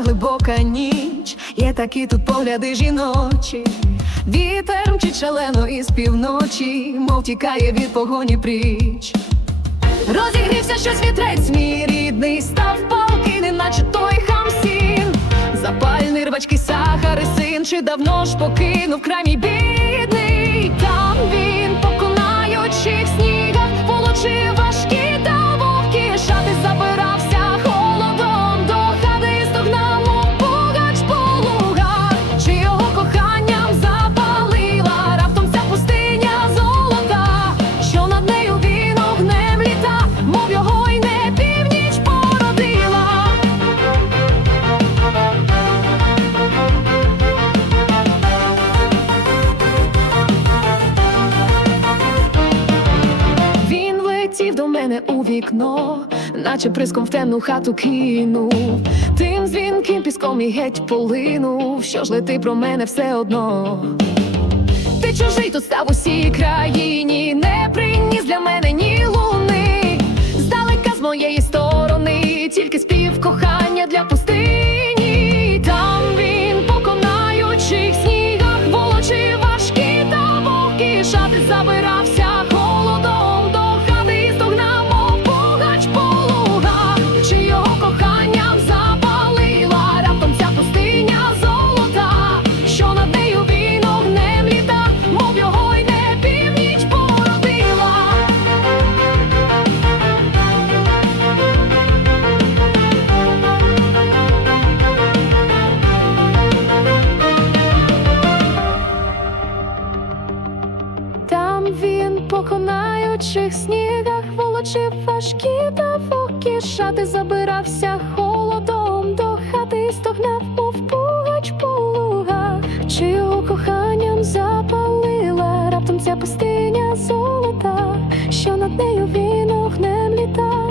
глибока ніч, є такі тут погляди жіночі. Вітер мчить шалено із півночі, мов тікає від погоні пріч. Розігрівся щось вітрець, мій рідний став палки, неначе той хамсін. Запальний рвачки сахар і син, чи давно ж покинув край мій бідний. Він до мене у вікно, наче приском в темну хату кинув. Тим дзвінким піском і геть полинув. Що ж лети про мене все одно. Ти чужий тут став усій країні, не приніс для мене ні луни. Здалека з моєї сторони, тільки спів він, поконаючих снігах, волочив важкі та вогкі шати, забирався холодом до хати стогнав, мов впугач по лугах, чи його коханням запалила раптом ця пустиня золота, що над нею він огнем літа, мов його